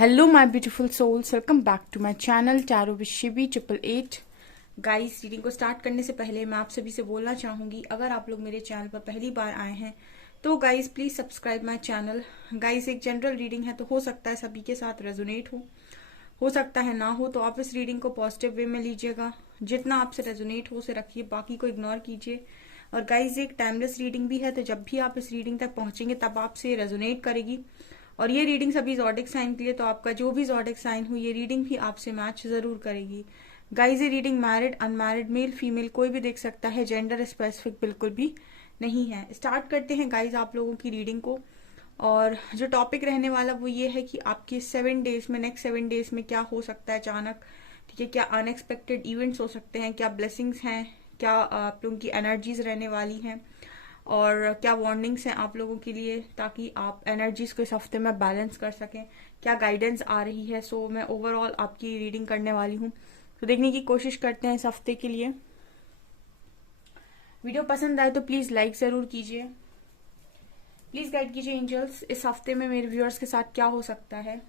Hello my beautiful souls, welcome back to my channel tarot with Shivi 888। Guys, reading को start करने से पहले मैं आप सभी से बोलना चाहूंगी, अगर आप लोग मेरे चैनल पर पहली बार आए हैं तो guys please subscribe my channel. Guys, एक जनरल रीडिंग है तो हो सकता है सभी के साथ रेजोनेट हो सकता है ना हो, तो आप इस रीडिंग को पॉजिटिव वे में लीजिएगा। जितना आपसे रेजोनेट हो उसे रखिए, बाकी को इग्नोर कीजिए। और गाइज, एक टाइमलेस रीडिंग भी है, तो जब भी आप इस रीडिंग तक पहुंचेंगे तब आपसे रेजोनेट करेगी। और ये रीडिंग सभी जॉडिक साइन के लिए, तो आपका जो भी जॉडिक साइन हो ये रीडिंग भी आपसे मैच जरूर करेगी। गाइज, ये reading married unmarried male female कोई भी देख सकता है, जेंडर स्पेसिफिक बिल्कुल भी नहीं है। स्टार्ट करते हैं गाइज आप लोगों की रीडिंग को। और जो टॉपिक रहने वाला वो ये है कि आपके 7 डेज में, नेक्स्ट 7 डेज में क्या हो सकता है अचानक। ठीक है, क्या अनएक्सपेक्टेड इवेंट्स हो सकते हैं, क्या ब्लेसिंग्स हैं, क्या आप लोगों की एनर्जीज रहने वाली हैं, और क्या वार्निंग्स हैं आप लोगों के लिए, ताकि आप एनर्जीज को इस हफ्ते में बैलेंस कर सकें। क्या गाइडेंस आ रही है। सो मैं ओवरऑल आपकी रीडिंग करने वाली हूँ, तो देखने की कोशिश करते हैं इस हफ्ते के लिए। वीडियो पसंद आए तो प्लीज लाइक जरूर कीजिए। प्लीज गाइड कीजिए एंजल्स, इस हफ्ते में मेरे व्यूअर्स के साथ क्या हो सकता है।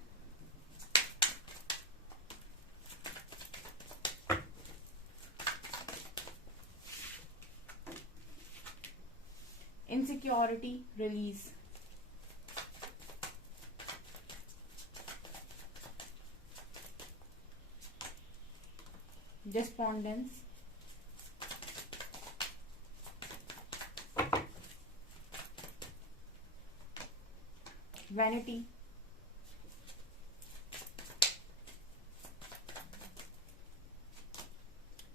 Insecurity release, despondence, vanity,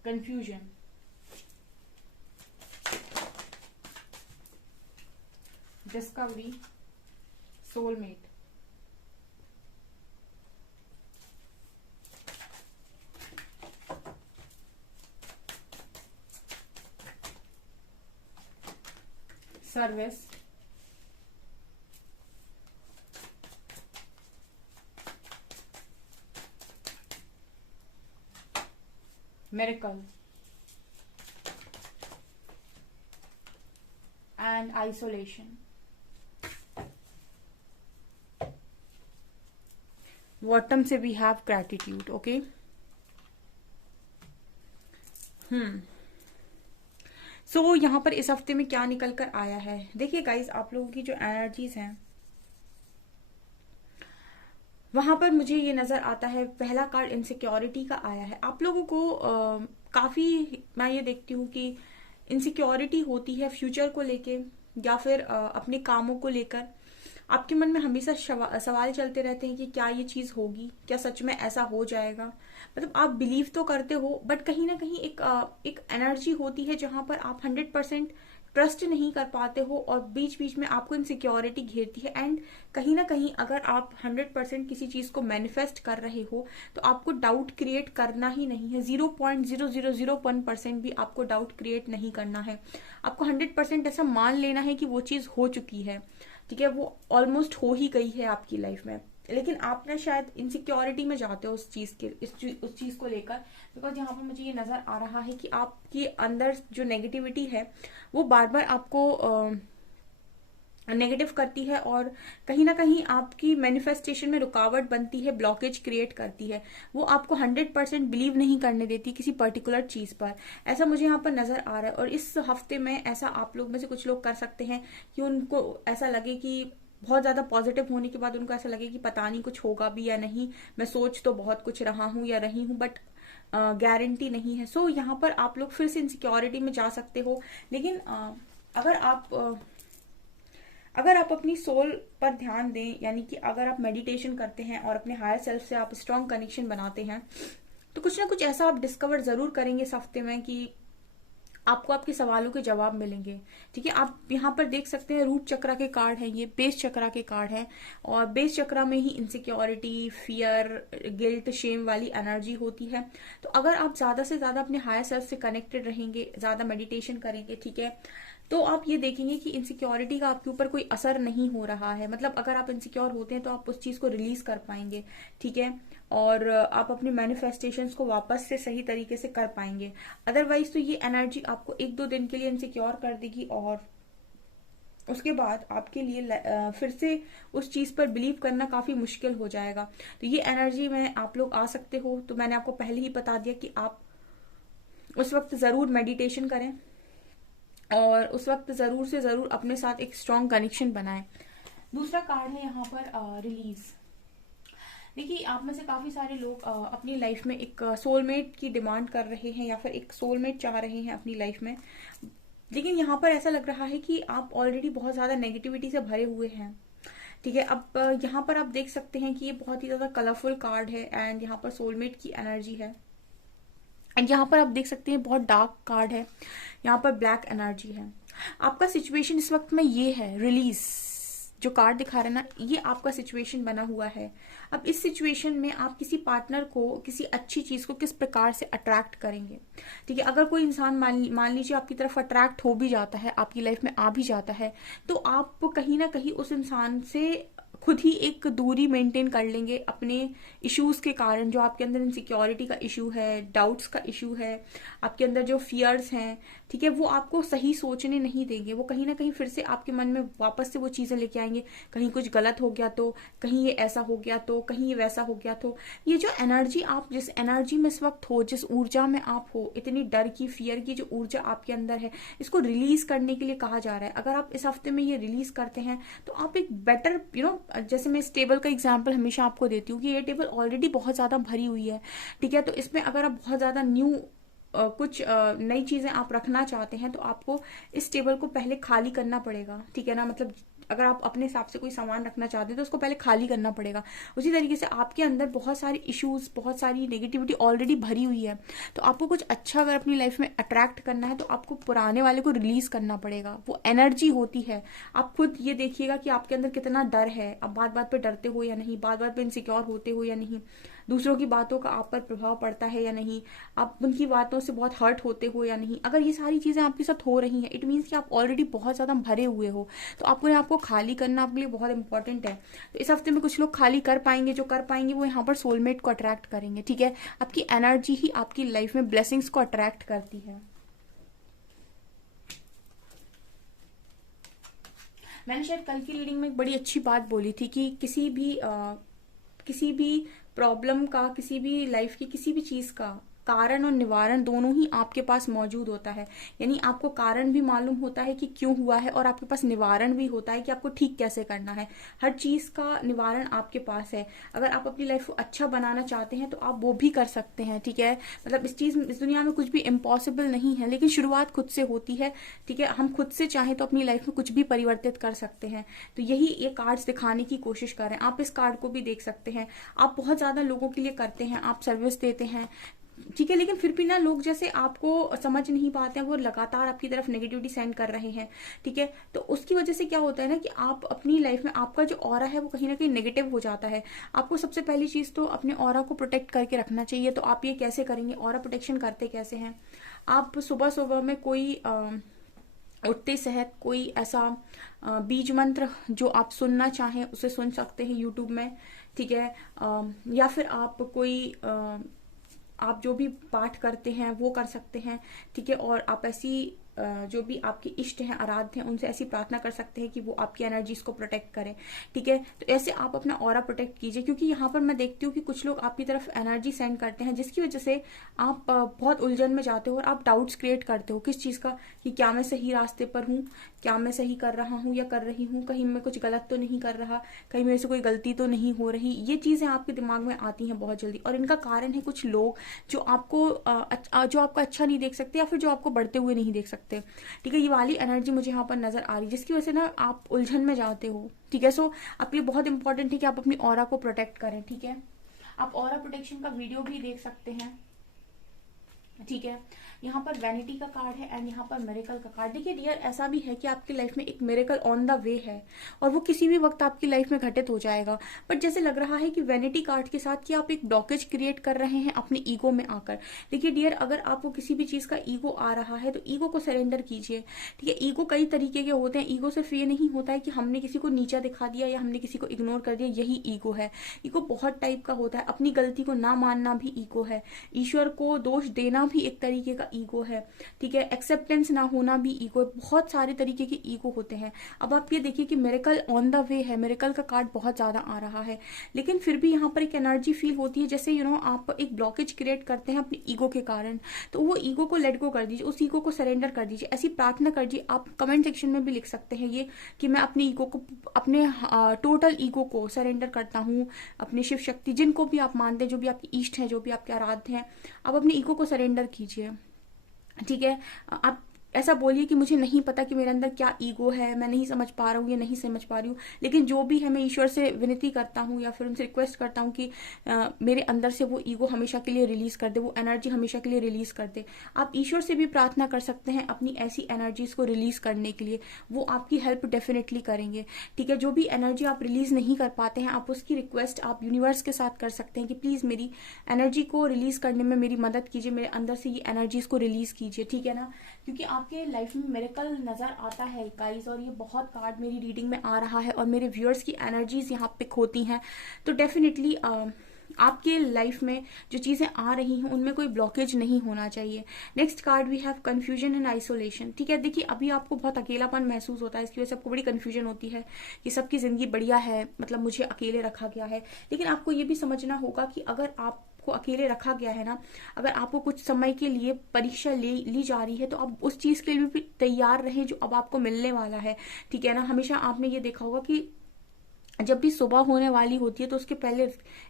confusion, discovery, soulmate, service, miracle and isolation. Bottom से वी हैव ग्रैटिट्यूड। ओके, सो यहाँ पर इस हफ्ते में क्या निकल कर आया है। देखिए गाइज, आप लोगों की जो एनर्जीज हैं वहां पर मुझे ये नजर आता है, पहला कार्ड इनसिक्योरिटी का आया है। आप लोगों को काफी मैं ये देखती हूँ कि इनसिक्योरिटी होती है फ्यूचर को लेके, या फिर अपने कामों को लेकर। आपके मन में हमेशा सवाल चलते रहते हैं कि क्या ये चीज होगी, क्या सच में ऐसा हो जाएगा। मतलब आप बिलीव तो करते हो, बट कहीं ना कहीं एक एनर्जी होती है जहां पर आप 100% ट्रस्ट नहीं कर पाते हो, और बीच बीच में आपको इनसिक्योरिटी घेरती है। एंड कहीं ना कहीं अगर आप 100% किसी चीज को मैनिफेस्ट कर रहे हो तो आपको डाउट क्रिएट करना ही नहीं है। 0.0001% भी आपको डाउट क्रिएट नहीं करना है। आपको 100% ऐसा मान लेना है कि वो चीज हो चुकी है। ठीक है, वो ऑलमोस्ट हो ही गई है आपकी लाइफ में। लेकिन आप ना शायद इनसिक्योरिटी में जाते हो उस चीज के उस चीज को लेकर, बिकॉज यहाँ पर मुझे ये नजर आ रहा है कि आपके अंदर जो नेगेटिविटी है वो बार बार आपको नेगेटिव करती है, और कहीं ना कहीं आपकी मैनिफेस्टेशन में रुकावट बनती है, ब्लॉकेज क्रिएट करती है। वो आपको 100% बिलीव नहीं करने देती किसी पर्टिकुलर चीज पर। ऐसा मुझे यहाँ पर नजर आ रहा है। और इस हफ्ते में ऐसा आप लोग में से कुछ लोग कर सकते हैं कि उनको ऐसा लगे कि बहुत ज्यादा पॉजिटिव होने के बाद उनको ऐसा लगे कि पता नहीं कुछ होगा भी या नहीं। मैं सोच तो बहुत कुछ रहा हूँ या रही हूँ, बट गारंटी नहीं है। सो यहाँ पर आप लोग फिर से इनसिक्योरिटी में जा सकते हो। लेकिन अगर आप अगर आप अपनी सोल पर ध्यान दें, यानी कि अगर आप मेडिटेशन करते हैं और अपने हायर सेल्फ से आप स्ट्रॉन्ग कनेक्शन बनाते हैं, तो कुछ ना कुछ ऐसा आप डिस्कवर जरूर करेंगे इस हफ्ते में कि आपको आपके सवालों के जवाब मिलेंगे। ठीक है, आप यहाँ पर देख सकते हैं रूट चक्रा के कार्ड हैं, ये बेस चक्रा के कार्ड हैं। और बेस चक्रा में ही इनसिक्योरिटी, फियर, गिल्ट, शेम वाली एनर्जी होती है। तो अगर आप ज्यादा से ज्यादा अपने हायर सेल्फ से कनेक्टेड रहेंगे, ज्यादा मेडिटेशन करेंगे, ठीक है, तो आप ये देखेंगे कि इनसिक्योरिटी का आपके ऊपर कोई असर नहीं हो रहा है। मतलब अगर आप इनसिक्योर होते हैं तो आप उस चीज को रिलीज कर पाएंगे। ठीक है, और आप अपने मैनिफेस्टेशंस को वापस से सही तरीके से कर पाएंगे। अदरवाइज तो ये एनर्जी आपको 1-2 दिन के लिए इनसिक्योर कर देगी, और उसके बाद आपके लिए फिर से उस चीज पर बिलीव करना काफी मुश्किल हो जाएगा। तो ये एनर्जी में आप लोग आ सकते हो। तो मैंने आपको पहले ही बता दिया कि आप उस वक्त जरूर मेडिटेशन करें और उस वक्त जरूर से जरूर अपने साथ एक स्ट्रॉन्ग कनेक्शन बनाएं। दूसरा कार्ड है यहाँ पर रिलीज। देखिए, आप में से काफी सारे लोग अपनी लाइफ में एक सोलमेट की डिमांड कर रहे हैं या फिर एक सोलमेट चाह रहे हैं अपनी लाइफ में। लेकिन यहाँ पर ऐसा लग रहा है कि आप ऑलरेडी बहुत ज्यादा नेगेटिविटी से भरे हुए हैं। ठीक है, अब यहाँ पर आप देख सकते हैं कि ये बहुत ही ज्यादा कलरफुल कार्ड है एंड यहाँ पर सोलमेट की एनर्जी है। एंड यहाँ पर आप देख सकते हैं बहुत डार्क कार्ड है, यहाँ पर ब्लैक एनर्जी है। आपका सिचुएशन इस वक्त में ये है, रिलीज जो कार्ड दिखा रहे हैं ना, ये आपका सिचुएशन बना हुआ है। अब इस सिचुएशन में आप किसी पार्टनर को, किसी अच्छी चीज को किस प्रकार से अट्रैक्ट करेंगे। ठीक है, अगर कोई इंसान मान लीजिए आपकी तरफ अट्रैक्ट हो भी जाता है, आपकी लाइफ में आ भी जाता है, तो आप कहीं ना कहीं उस इंसान से खुद ही एक दूरी मेंटेन कर लेंगे अपने इश्यूज के कारण। जो आपके अंदर इनसिक्योरिटी का इशू है, डाउट्स का इशू है, आपके अंदर जो फियर्स हैं, ठीक है, वो आपको सही सोचने नहीं देंगे। वो कहीं ना कहीं फिर से आपके मन में वापस से वो चीजें लेके आएंगे, कहीं कुछ गलत हो गया तो, कहीं ये ऐसा हो गया तो, कहीं ये वैसा हो गया तो। ये जो एनर्जी, आप जिस एनर्जी में इस वक्त हो, जिस ऊर्जा में आप हो, इतनी डर की, फियर की जो ऊर्जा आपके अंदर है, इसको रिलीज करने के लिए कहा जा रहा है। अगर आप इस हफ्ते में ये रिलीज करते हैं तो आप एक बेटर जैसे मैं इस टेबल का एग्जाम्पल हमेशा आपको देती हूँ कि ये टेबल ऑलरेडी बहुत ज्यादा भरी हुई है। ठीक है, तो इसमें अगर आप बहुत ज्यादा कुछ नई चीजें आप रखना चाहते हैं तो आपको इस टेबल को पहले खाली करना पड़ेगा। ठीक है ना, मतलब अगर आप अपने हिसाब से कोई सामान रखना चाहते हैं तो उसको पहले खाली करना पड़ेगा। उसी तरीके से आपके अंदर बहुत सारे इश्यूज, बहुत सारी नेगेटिविटी ऑलरेडी भरी हुई है। तो आपको कुछ अच्छा अगर अपनी लाइफ में अट्रैक्ट करना है तो आपको पुराने वाले को रिलीज करना पड़ेगा। वो एनर्जी होती है, आप खुद ये देखिएगा कि आपके अंदर कितना डर है, आप बात बात पे डरते हो या नहीं, बात बात पे इनसिक्योर होते हो या नहीं, दूसरों की बातों का आप पर प्रभाव पड़ता है या नहीं, आप उनकी बातों से बहुत हर्ट होते हो या नहीं। अगर ये सारी चीजें आपके साथ हो रही हैं, इट मीन्स कि आप ऑलरेडी बहुत ज्यादा भरे हुए हो। तो आपको खाली करना आपके लिए बहुत इंपॉर्टेंट है। तो इस हफ्ते में कुछ लोग खाली कर पाएंगे, जो कर पाएंगे वो यहाँ पर सोलमेट को अट्रैक्ट करेंगे। ठीक है, आपकी एनर्जी ही आपकी लाइफ में ब्लेसिंग्स को अट्रैक्ट करती है। मैंने शायद कल की रीडिंग में एक बड़ी अच्छी बात बोली थी कि किसी भी प्रॉब्लम का, किसी भी लाइफ की किसी भी चीज का कारण और निवारण दोनों ही आपके पास मौजूद होता है। यानी आपको कारण भी मालूम होता है कि क्यों हुआ है और आपके पास निवारण भी होता है कि आपको ठीक कैसे करना है। हर चीज का निवारण आपके पास है। अगर आप अपनी लाइफ को अच्छा बनाना चाहते हैं तो आप वो भी कर सकते हैं। ठीक है, मतलब इस दुनिया में कुछ भी इम्पॉसिबल नहीं है, लेकिन शुरुआत खुद से होती है। ठीक है, हम खुद से चाहें तो अपनी लाइफ में कुछ भी परिवर्तित कर सकते हैं। तो यही ये कार्ड्स दिखाने की कोशिश कर रहे हैं। आप इस कार्ड को भी देख सकते हैं। आप बहुत ज्यादा लोगों के लिए करते हैं, आप सर्विस देते हैं, ठीक है, लेकिन फिर भी ना लोग जैसे आपको समझ नहीं पाते हैं, वो लगातार आपकी तरफ नेगेटिविटी सेंड कर रहे हैं। ठीक है, तो उसकी वजह से क्या होता है ना कि आप अपनी लाइफ में आपका जो ऑरा है वो कहीं ना कहीं नेगेटिव हो जाता है। आपको सबसे पहली चीज तो अपने ऑरा को प्रोटेक्ट करके रखना चाहिए। तो आप ये कैसे करेंगे, ऑरा प्रोटेक्शन करते कैसे हैं? आप सुबह सुबह में कोई उठते सहत कोई ऐसा बीज मंत्र जो आप सुनना चाहें उसे सुन सकते हैं यूट्यूब में। ठीक है, या फिर आप कोई आप जो भी पाठ करते हैं वो कर सकते हैं। ठीक है, और आप ऐसी जो भी आपके इष्ट हैं, आराध्य हैं, उनसे ऐसी प्रार्थना कर सकते हैं कि वो आपकी एनर्जीज को प्रोटेक्ट करें। ठीक है, तो ऐसे आप अपना ऑरा प्रोटेक्ट कीजिए, क्योंकि यहाँ पर मैं देखती हूँ कि कुछ लोग आपकी तरफ एनर्जी सेंड करते हैं जिसकी वजह से आप बहुत उलझन में जाते हो और आप डाउट्स क्रिएट करते हो किस चीज का, कि क्या मैं सही रास्ते पर हूँ, क्या मैं सही कर रहा हूँ या कर रही हूँ, कहीं मैं कुछ गलत तो नहीं कर रहा, कहीं मेरे से कोई गलती तो नहीं हो रही। ये चीजें आपके दिमाग में आती हैं बहुत जल्दी, और इनका कारण है कुछ लोग जो आपका अच्छा नहीं देख सकते या फिर जो आपको बढ़ते हुए नहीं देख सकते। ठीक है, ये वाली एनर्जी मुझे यहाँ पर नजर आ रही, जिसकी वजह से ना आप उलझन में जाते हो। ठीक है, सो आपके लिए बहुत इंपॉर्टेंट है कि आप अपनी ऑरा को प्रोटेक्ट करें। ठीक है, आप ऑरा प्रोटेक्शन का वीडियो भी देख सकते हैं। ठीक है, यहाँ पर वैनिटी का कार्ड है एंड यहाँ पर मिरेकल का कार्ड। देखिए डियर, ऐसा भी है कि आपकी लाइफ में एक मिरेकल ऑन द वे है और वो किसी भी वक्त आपकी लाइफ में घटित हो जाएगा। बट जैसे लग रहा है कि वैनिटी कार्ड के साथ कि आप एक ब्लॉकेज क्रिएट कर रहे हैं अपने ईगो में आकर। देखिए डियर, अगर आपको किसी भी चीज का ईगो आ रहा है तो ईगो को सरेंडर कीजिए। ठीक है, ईगो कई तरीके के होते हैं। ईगो सिर्फ ये नहीं होता है कि हमने किसी को नीचा दिखा दिया या हमने किसी को इग्नोर कर दिया, यही ईगो है। ईगो बहुत टाइप का होता है। अपनी गलती को ना मानना भी ईगो है। ईश्वर को दोष देना भी एक तरीके का ईगो है, ठीक है। एक्सेप्टेंस ना होना भी ईगो, बहुत सारे तरीके के ईगो होते हैं। अब आप ये देखिए कि मिरेकल ऑन द वे है, मिरेकल का कार्ड बहुत ज्यादा आ रहा है, लेकिन फिर भी यहाँ पर एक एनर्जी फील होती है जैसे आप एक ब्लॉकेज क्रिएट करते हैं अपने ईगो के कारण। तो वो ईगो को लेट गो कर दीजिए, उस ईगो को सरेंडर कर दीजिए, ऐसी प्रार्थना कर दीजिए। आप कमेंट सेक्शन में भी लिख सकते हैं ये कि मैं अपने ईगो को, अपने टोटल ईगो को सरेंडर करता हूँ। अपनी शिव शक्ति, जिनको भी आप मानते हैं, जो भी आपके इष्ट हैं, जो भी आपके आराध्य हैं, आप अपने ईगो को सरेंडर कीजिए, ठीक है। आप ऐसा बोलिए कि मुझे नहीं पता कि मेरे अंदर क्या ईगो है, मैं नहीं समझ पा रहा हूँ या नहीं समझ पा रही हूँ, लेकिन जो भी है मैं ईश्वर से विनती करता हूँ या फिर उनसे रिक्वेस्ट करता हूँ कि मेरे अंदर से वो ईगो हमेशा के लिए रिलीज कर दे, वो एनर्जी हमेशा के लिए रिलीज कर दे। आप ईश्वर से भी प्रार्थना कर सकते हैं अपनी ऐसी एनर्जीज को रिलीज करने के लिए, वो आपकी हेल्प डेफिनेटली करेंगे, ठीक है। जो भी एनर्जी आप रिलीज नहीं कर पाते हैं, आप उसकी रिक्वेस्ट आप यूनिवर्स के साथ कर सकते हैं कि प्लीज मेरी एनर्जी को रिलीज करने में मेरी मदद कीजिए, मेरे अंदर से ये एनर्जीज को रिलीज कीजिए, ठीक है ना। क्योंकि आपके लाइफ में मिरेकल नजर आता है गाइस, और ये बहुत कार्ड मेरी रीडिंग में आ रहा है और मेरे व्यूअर्स की एनर्जीज यहाँ पिक होती हैं, तो डेफिनेटली आपके लाइफ में जो चीजें आ रही हैं उनमें कोई ब्लॉकेज नहीं होना चाहिए। Next card we have confusion and isolation, ठीक है। देखिए अभी आपको बहुत अकेलापन महसूस होता है, इसकी वजह से आपको बड़ी कंफ्यूजन होती है कि सबकी जिंदगी बढ़िया है, मतलब मुझे अकेले रखा गया है। लेकिन आपको ये भी समझना होगा कि अगर आप को अकेले रखा गया है ना, अगर आपको कुछ समय के लिए परीक्षा ली जा रही है, तो आप उस चीज के लिए भी तैयार रहें जो अब आपको मिलने वाला है, ठीक है ना। हमेशा आपने ये देखा होगा कि जब भी सुबह होने वाली होती है तो उसके पहले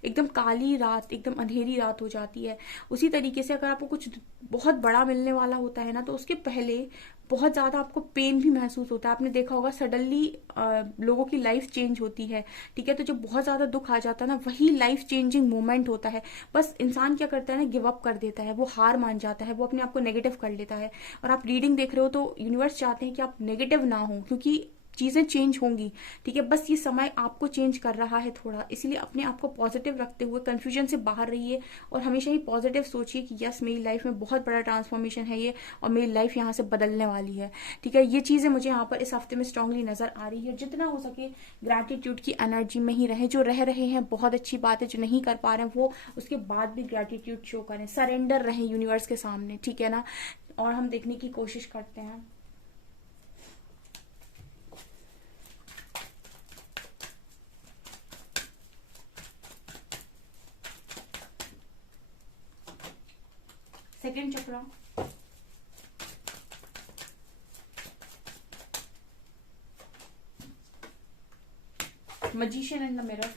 एकदम काली रात, एकदम अंधेरी रात हो जाती है। उसी तरीके से अगर आपको कुछ बहुत बड़ा मिलने वाला होता है ना, तो उसके पहले बहुत ज्यादा आपको पेन भी महसूस होता है। आपने देखा होगा सडनली लोगों की लाइफ चेंज होती है, ठीक है। तो जब बहुत ज्यादा दुख आ जाता है ना, वही लाइफ चेंजिंग मोमेंट होता है। बस इंसान क्या करता है ना, गिव अप कर देता है, वो हार मान जाता है, वो अपने आप को नेगेटिव कर लेता है। और आप रीडिंग देख रहे हो तो यूनिवर्स चाहते हैं कि आप नेगेटिव ना हो, क्योंकि चीजें चेंज होंगी, ठीक है। बस ये समय आपको चेंज कर रहा है थोड़ा, इसलिए अपने आप को पॉजिटिव रखते हुए कंफ्यूजन से बाहर रहिए और हमेशा ही पॉजिटिव सोचिए कि यस मेरी लाइफ में बहुत बड़ा ट्रांसफॉर्मेशन है ये, और मेरी लाइफ यहाँ से बदलने वाली है, ठीक है। ये चीजें मुझे यहाँ पर इस हफ्ते में स्ट्रांगली नजर आ रही है। जितना हो सके ग्रैटिट्यूड की एनर्जी में ही रहे, जो रह रहे हैं बहुत अच्छी बात है, जो नहीं कर पा रहे हैं वो उसके बाद भी ग्रैटिट्यूड शो करें, सरेंडर रहें यूनिवर्स के सामने, ठीक है ना। और हम देखने की कोशिश करते हैं। Second chakra, magician in the mirror,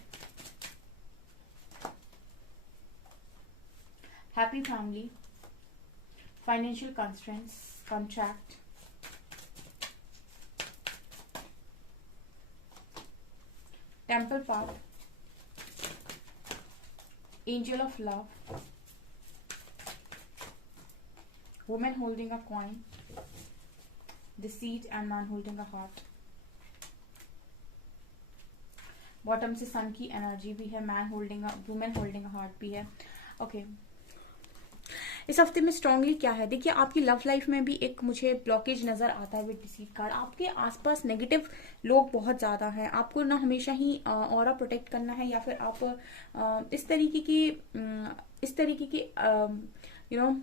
happy family, financial constraints, contract, temple path, angel of love, woman holding a coin, deceit and man holding a heart। Bottom से सन की एनर्जी भी है, man holding women holding heart भी है। Okay इस हफ्ते में strongly क्या है, देखिए आपकी लव लाइफ में भी एक मुझे ब्लॉकेज नजर आता है विद डिसीट कार्ड। आपके आसपास नेगेटिव लोग बहुत ज्यादा हैं, आपको ना हमेशा ही ऑरा प्रोटेक्ट करना है, या फिर आप इस तरीके की यू नो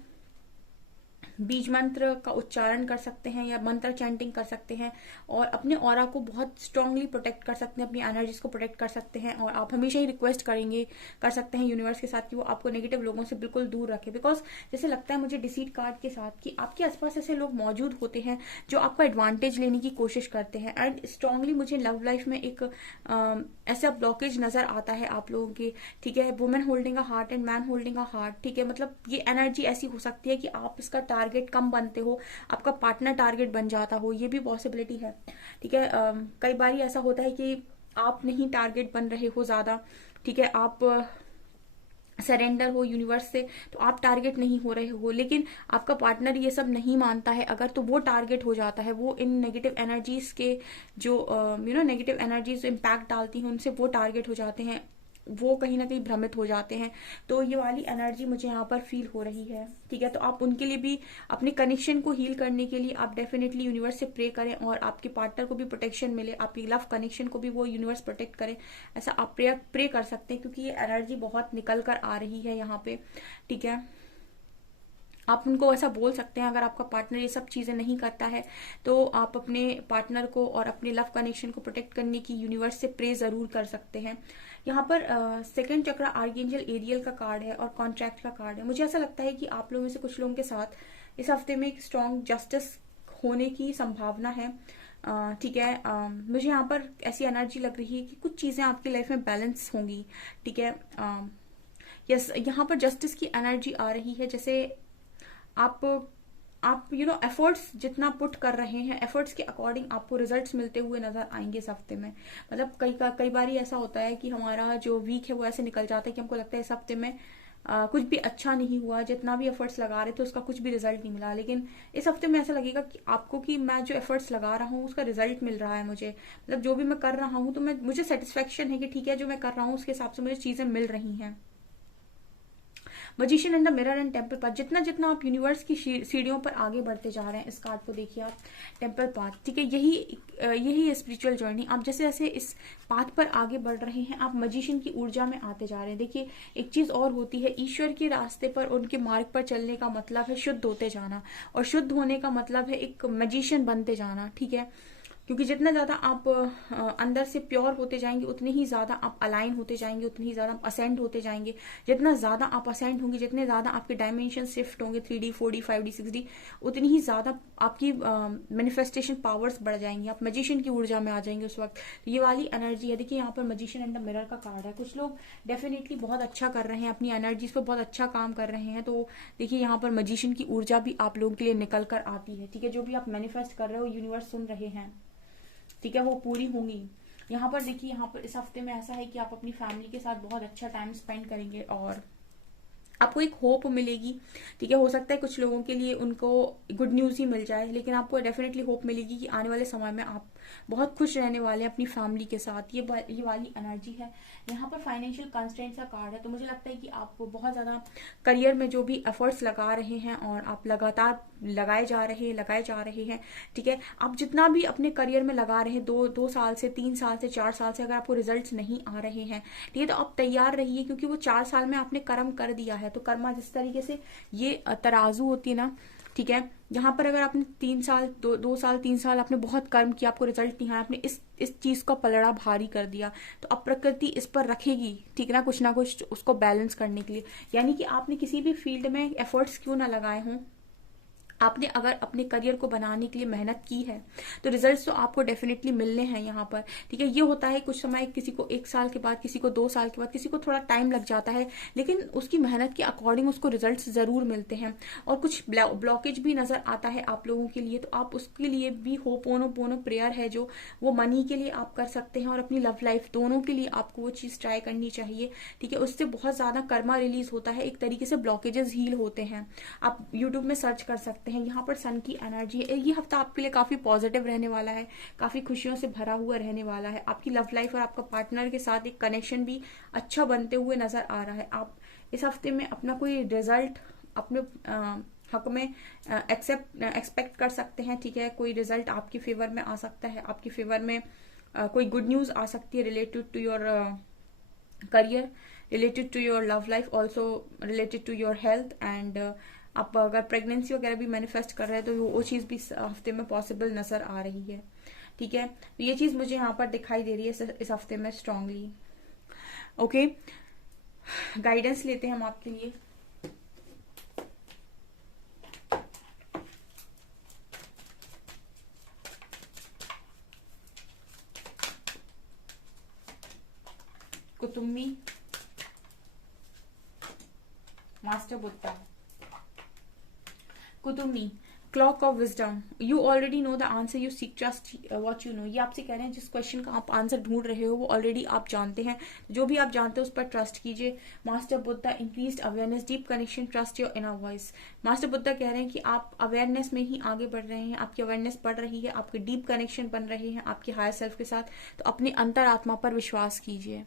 बीज मंत्र का उच्चारण कर सकते हैं या मंत्र चैंटिंग कर सकते हैं और अपने ऑरा को बहुत स्ट्रांगली प्रोटेक्ट कर सकते हैं, अपनी एनर्जीज को प्रोटेक्ट कर सकते हैं। और आप हमेशा ही रिक्वेस्ट कर सकते हैं यूनिवर्स के साथ कि वो आपको नेगेटिव लोगों से बिल्कुल दूर रखे। बिकॉज जैसे लगता है मुझे डिसीट कार्ड के साथ कि आपके आसपास ऐसे लोग मौजूद होते हैं जो आपका एडवांटेज लेने की कोशिश करते हैं। एंड स्ट्रांगली मुझे लव लाइफ में एक ऐसा ब्लॉकेज नजर आता है आप लोगों के, ठीक है। Women holding a heart and man holding a heart, ठीक है। मतलब ये एनर्जी ऐसी हो सकती है कि आप इसका टारगेट कम बनते हो, आपका पार्टनर टारगेट बन जाता हो, ये भी पॉसिबिलिटी है, ठीक है। कई बार ऐसा होता है कि आप नहीं टारगेट बन रहे हो ज्यादा, ठीक है, आप सरेंडर हो यूनिवर्स से, तो आप टारगेट नहीं हो रहे हो, लेकिन आपका पार्टनर ये सब नहीं मानता है अगर, तो वो टारगेट हो जाता है। वो इन नेगेटिव एनर्जीज के जो नेगेटिव एनर्जीज इम्पैक्ट डालती हैं उनसे वो टारगेट हो जाते हैं, वो कहीं ना कहीं भ्रमित हो जाते हैं। तो ये वाली एनर्जी मुझे यहाँ पर फील हो रही है, ठीक है। तो आप उनके लिए भी अपने कनेक्शन को हील करने के लिए आप डेफिनेटली यूनिवर्स से प्रे करें और आपके पार्टनर को भी प्रोटेक्शन मिले, आपकी लव कनेक्शन को भी वो यूनिवर्स प्रोटेक्ट करे, ऐसा आप प्रे कर सकते हैं, क्योंकि ये एनर्जी बहुत निकल कर आ रही है यहाँ पे, ठीक है। आप उनको ऐसा बोल सकते हैं। अगर आपका पार्टनर ये सब चीजें नहीं करता है तो आप अपने पार्टनर को और अपने लव कनेक्शन को प्रोटेक्ट करने की यूनिवर्स से प्रे जरूर कर सकते हैं। यहाँ पर सेकंड चक्र आर्कएंजल एरियल का कार्ड है और कॉन्ट्रैक्ट का कार्ड है। मुझे ऐसा लगता है कि आप लोगों में से कुछ लोगों के साथ इस हफ्ते में एक स्ट्रॉन्ग जस्टिस होने की संभावना है। ठीक है, मुझे यहाँ पर ऐसी एनर्जी लग रही है कि कुछ चीजें आपकी लाइफ में बैलेंस होंगी। ठीक है, यस, यहाँ पर जस्टिस की एनर्जी आ रही है। जैसे आप एफर्ट्स जितना पुट कर रहे हैं, एफर्ट्स के अकॉर्डिंग आपको रिजल्ट्स मिलते हुए नजर आएंगे इस हफ्ते में। मतलब कई बार ऐसा होता है कि हमारा जो वीक है वो ऐसे निकल जाता है कि हमको लगता है इस हफ्ते में कुछ भी अच्छा नहीं हुआ, जितना भी एफर्ट्स लगा रहे थे उसका कुछ भी रिजल्ट नहीं मिला। लेकिन इस हफ्ते में ऐसा लगेगा कि आपको कि मैं जो एफर्ट्स लगा रहा हूँ उसका रिजल्ट मिल रहा है मुझे। मतलब जो भी मैं कर रहा हूँ तो मुझे सेटिस्फेक्शन है कि ठीक है, जो मैं कर रहा हूँ उसके हिसाब से मुझे चीजें मिल रही हैं। Magician and the mirror and temple path, जितना जितना आप यूनिवर्स की सीढ़ियों पर आगे बढ़ते जा रहे हैं, इस कार्ड को देखिए आप, टेम्पल पाथ। ठीक है, यही स्पिरिचुअल जर्नी। आप जैसे जैसे इस पाथ पर आगे बढ़ रहे हैं आप मजिशियन की ऊर्जा में आते जा रहे हैं। देखिए एक चीज और होती है, ईश्वर के रास्ते पर, उनके मार्ग पर चलने का मतलब है शुद्ध होते जाना, और शुद्ध होने का मतलब है एक मजिशियन बनते जाना। ठीक है, क्योंकि जितना ज्यादा आप अंदर से प्योर होते जाएंगे उतने ही ज्यादा आप अलाइन होते जाएंगे, उतने ही ज्यादा आप असेंड होते जाएंगे। जितना ज्यादा आप असेंड होंगे, जितने ज्यादा आपके डायमेंशन शिफ्ट होंगे 3D 4D 5D 6D, उतनी ही ज्यादा आपकी मैनिफेस्टेशन पावर्स बढ़ जाएंगी। आप मजिशियन की ऊर्जा में आ जाएंगे उस वक्त। तो ये वाली एनर्जी है। देखिए यहाँ पर मजिशियन एंड द मिरर का कार्ड है। कुछ लोग डेफिनेटली बहुत अच्छा कर रहे हैं, अपनी एनर्जीज पर बहुत अच्छा काम कर रहे हैं। तो देखिए यहाँ पर मजिशियन की ऊर्जा भी आप लोगों के लिए निकल कर आती है। ठीक है, जो भी आप मैनिफेस्ट कर रहे हो यूनिवर्स सुन रहे हैं, ठीक है, वो पूरी होंगी। यहाँ पर देखिए, यहाँ पर इस हफ्ते में ऐसा है कि आप अपनी फैमिली के साथ बहुत अच्छा टाइम स्पेंड करेंगे और आपको एक होप मिलेगी। ठीक है, हो सकता है कुछ लोगों के लिए उनको गुड न्यूज ही मिल जाए, लेकिन आपको डेफिनेटली होप मिलेगी कि आने वाले समय में आप बहुत खुश रहने वाले हैं अपनी फैमिली के साथ। ये वाली एनर्जी है। यहाँ पर फाइनेंशियल कंस्ट्रेंट्स का कार्ड है। तो मुझे लगता है कि आप बहुत ज्यादा करियर में जो भी एफर्ट्स लगा रहे हैं और आप लगातार लगाए जा रहे हैं। ठीक है, आप जितना भी अपने करियर में लगा रहे हैं, 2 साल से 3 साल से 4 साल से, अगर आपको रिजल्ट्स नहीं आ रहे हैं, ठीक है, तो आप तैयार रहिए, क्योंकि वो 4 साल में आपने कर्म कर दिया है। तो कर्मा जिस तरीके से ये तराजू होती है ना, ठीक है, यहाँ पर अगर आपने 3 साल 2 साल 3 साल आपने बहुत कर्म किया, आपको रिजल्ट नहीं आया, आपने इस चीज का पलड़ा भारी कर दिया, तो अब प्रकृति इस पर रखेगी, ठीक ना कुछ उसको बैलेंस करने के लिए। यानी कि आपने किसी भी फील्ड में एफर्ट्स क्यों ना लगाए हों, आपने अगर अपने करियर को बनाने के लिए मेहनत की है तो रिजल्ट्स तो आपको डेफिनेटली मिलने हैं यहाँ पर। ठीक है, ये होता है कुछ समय, किसी को 1 साल के बाद, किसी को 2 साल के बाद, किसी को थोड़ा टाइम लग जाता है, लेकिन उसकी मेहनत के अकॉर्डिंग उसको रिजल्ट्स जरूर मिलते हैं। और कुछ ब्लॉकेज भी नजर आता है आप लोगों के लिए, तो आप उसके लिए भी होपोनोपोनो प्रेयर है जो वो मनी के लिए आप कर सकते हैं और अपनी लव लाइफ दोनों के लिए आपको वो चीज ट्राई करनी चाहिए। ठीक है, उससे बहुत ज्यादा कर्मा रिलीज होता है, एक तरीके से ब्लॉकेजेस हील होते हैं। आप यूट्यूब में सर्च कर सकते हैं। यहाँ पर सन की एनर्जी है। ये हफ्ता आपके लिए काफी पॉजिटिव रहने वाला है, काफी खुशियों से भरा हुआ रहने वाला है। आपकी लव लाइफ और आपका पार्टनर के साथ एक कनेक्शन भी अच्छा बनते हुए नजर आ रहा है। आप इस हफ्ते में अपना कोई रिजल्ट अपने हक में एक्सपेक्ट कर सकते हैं। ठीक है, कोई रिजल्ट आपके फेवर में आ सकता है, आपके फेवर में कोई गुड न्यूज आ सकती है related to your career, related to your love life, also related to your health. And आप अगर प्रेगनेंसी वगैरह भी मैनिफेस्ट कर रहे हैं तो वो चीज भी हफ्ते में पॉसिबल नजर आ रही है। ठीक है, तो ये चीज मुझे यहाँ पर दिखाई दे रही है इस हफ्ते में स्ट्रांगली। ओके, गाइडेंस लेते हैं हम आपके लिए। Kutumbi, master Buddha, Kutumbi, clock of wisdom. You already know the answer you seek, trust what you know. ये आपसे कह रहे हैं जिस क्वेश्चन का आप आंसर ढूंढ रहे हो वो ऑलरेडी आप जानते हैं। जो भी आप जानते हो उस पर ट्रस्ट कीजिए। Master Buddha, increased awareness, deep connection, trust your inner voice. Master Buddha कह रहे हैं कि आप अवेयरनेस में ही आगे बढ़ रहे हैं, आपकी अवेयरनेस बढ़ रही है, आपके डीप कनेक्शन बन रहे हैं आपके हायर सेल्फ के साथ। तो अपनी अंतरात्मा पर विश्वास कीजिए।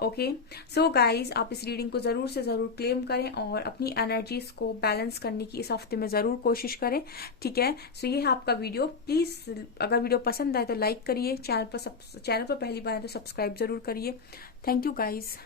ओके, सो गाइज, आप इस रीडिंग को जरूर से जरूर क्लेम करें और अपनी एनर्जीज को बैलेंस करने की इस हफ्ते में जरूर कोशिश करें। ठीक है, सो ये है आपका वीडियो। प्लीज अगर वीडियो पसंद आए तो लाइक करिए, चैनल पर पहली बार है तो सब्सक्राइब जरूर करिए। Thank you guys.